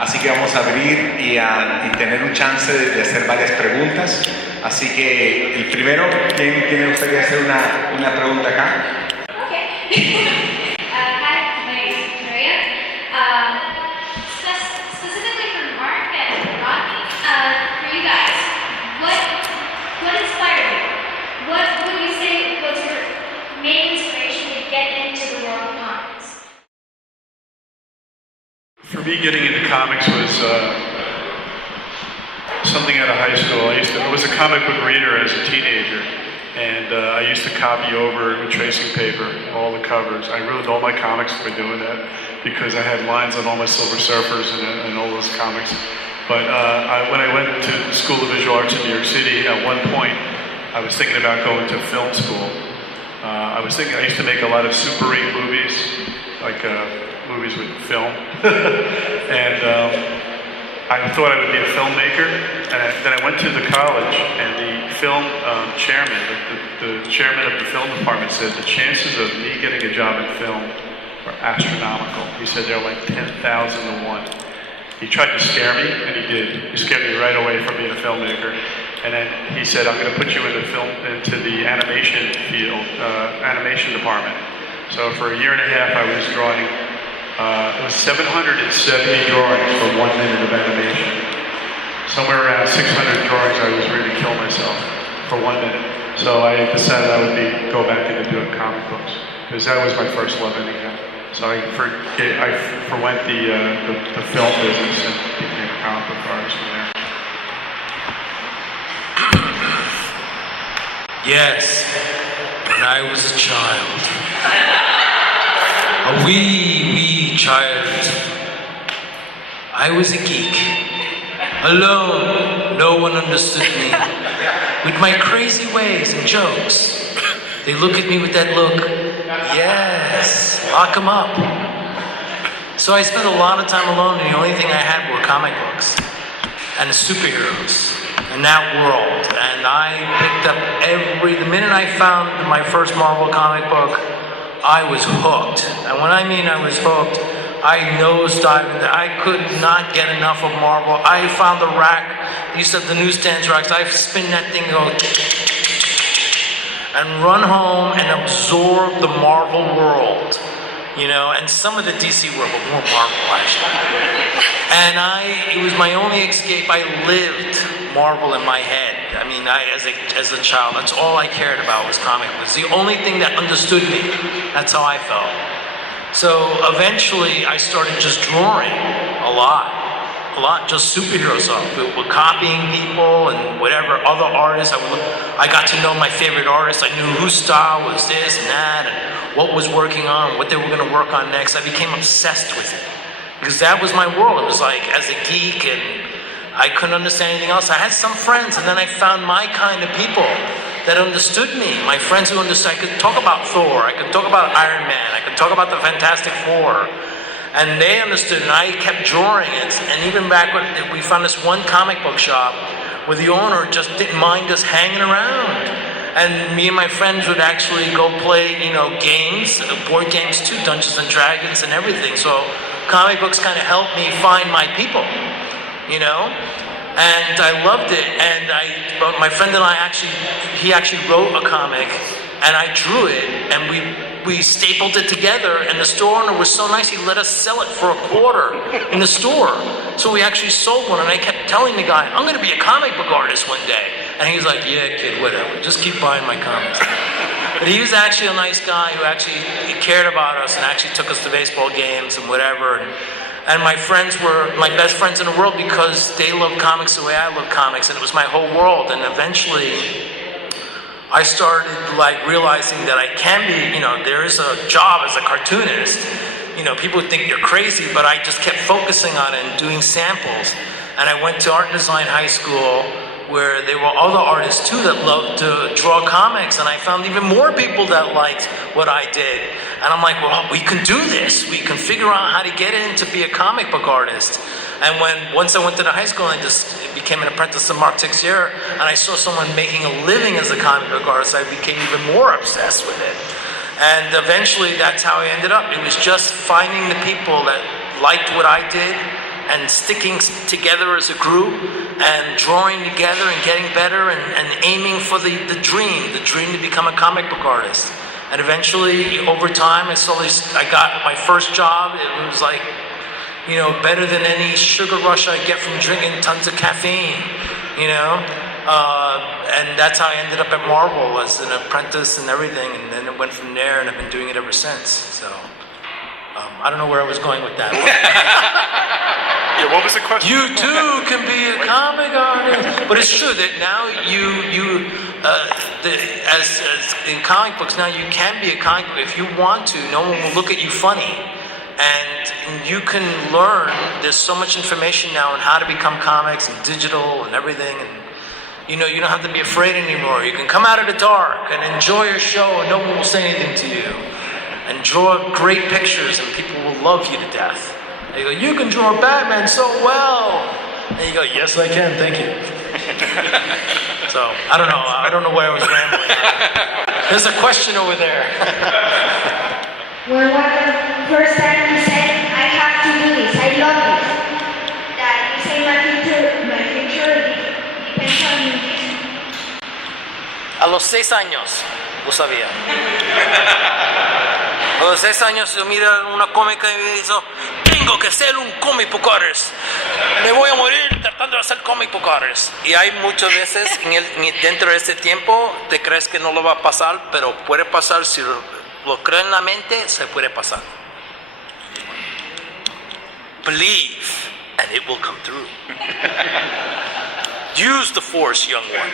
Así que vamos a abrir y tener un chance de hacer varias preguntas. Así que el primero, ¿quién le gustaría hacer una pregunta acá? Okay. Hi, my name is Victoria. Specifically for Mark and Rodney, for you guys, what inspired you? What would you say was your main inspiration to get into the world of comics? For me, getting into comics was something out of high school. I was a comic book reader as a teenager, and I used to copy over with tracing paper all the covers. I ruined all my comics by doing that because I had lines on all my Silver Surfers and all those comics. But when I went to the School of Visual Arts in New York City, at one point I was thinking about going to film school. I used to make a lot of Super 8 movies, like movies with film, and I thought I would be a filmmaker. And then I went to the college, and the film chairman, the chairman of the film department said the chances of me getting a job in film are astronomical. He said they're like 10,000 to 1. He tried to scare me, and he did. He scared me right away from being a filmmaker. And then he said, I'm going to put you into the animation field, animation department. So for a year and a half, I was drawing. It was 770 drawings for 1 minute of animation. Somewhere around 600 drawings, I was ready to kill myself for 1 minute. So I decided I would go back into doing comic books because that was my first love anyhow. So I forwent the film business and became a comic book artist from there. Yes, when I was a child, a wee child, I was a geek, alone, no one understood me, with my crazy ways and jokes. They look at me with that look, yes, lock 'em up. So I spent a lot of time alone, and the only thing I had were comic books and the superheroes and that world. And I picked up the minute I found my first Marvel comic book, I was hooked. And when I mean I was hooked, I nosedived. I could not get enough of Marvel. I found the rack, used to have the newsstands racks, I spin that thing and go and run home and absorb the Marvel world, you know, and some of the DC world, but more Marvel actually. And it was my only escape. I lived Marvel in my head. I mean, as a child, that's all I cared about was comic books. The only thing that understood me. That's how I felt. So eventually, I started just drawing a lot, just superhero stuff. We're copying people and whatever other artists. I got to know my favorite artists. I knew whose style was this and that, and what was working on, what they were going to work on next. I became obsessed with it because that was my world. It was like as a geek, and I couldn't understand anything else. I had some friends, and then I found my kind of people that understood me. My friends who understood. I could talk about Thor. I could talk about Iron Man. I could talk about the Fantastic Four. And they understood, and I kept drawing it. And even back when we found this one comic book shop where the owner just didn't mind us hanging around. And me and my friends would actually go play, games, board games too, Dungeons and Dragons and everything. So comic books kind of helped me find my people, And I loved it. And my friend and he actually wrote a comic, and I drew it, and we stapled it together, and the store owner was so nice, he let us sell it for $0.25 in the store. So we actually sold one, and I kept telling the guy, I'm going to be a comic book artist one day. And he was like, yeah, kid, whatever, just keep buying my comics. But he was actually a nice guy who actually cared about us and actually took us to baseball games and whatever. And my friends were my best friends in the world because they loved comics the way I love comics, and it was my whole world. And eventually, I started realizing that I can be, there is a job as a cartoonist. People would think you're crazy, but I just kept focusing on it and doing samples. And I went to art and design high school where there were other artists too that loved to draw comics, and I found even more people that liked what I did. And I'm like, well, we can do this. We can figure out how to get in to be a comic book artist. And once I went to the high school, I just became an apprentice of Mark Rodney, and I saw someone making a living as a comic book artist, I became even more obsessed with it. And eventually that's how I ended up. It was just finding the people that liked what I did and sticking together as a group and drawing together and getting better and aiming for the dream to become a comic book artist. And eventually, over time, I got my first job. It was like, you know, better than any sugar rush I get from drinking tons of caffeine, you know? And that's how I ended up at Marvel as an apprentice and everything. And then it went from there, and I've been doing it ever since. So, I don't know where I was going with that. Yeah, what was the question? You too can be a comic artist, but it's true that now as in comic books now you can be a comic book if you want to. No one will look at you funny, and you can learn. There's so much information now on how to become comics and digital and everything, and you know you don't have to be afraid anymore. You can come out of the dark and enjoy your show, and no one will say anything to you, and draw great pictures, and people will love you to death. They go, you can draw Batman so well. And you go, yes, I can, thank you. So, I don't know where I was rambling. There's a question over there. When was the first time you said, I have to do this, I love it? That you say my future depends on this. A los 6 años, lo sabía. A los 6 años yo mira una cómica y me dice, tengo que ser un comic book artist. Me voy a morir tratando de hacer comic book artist. Y hay muchas veces dentro de este tiempo te crees que no lo va a pasar, pero puede pasar si lo crees en la mente, se puede pasar. Believe and it will come through. Use the force, young one.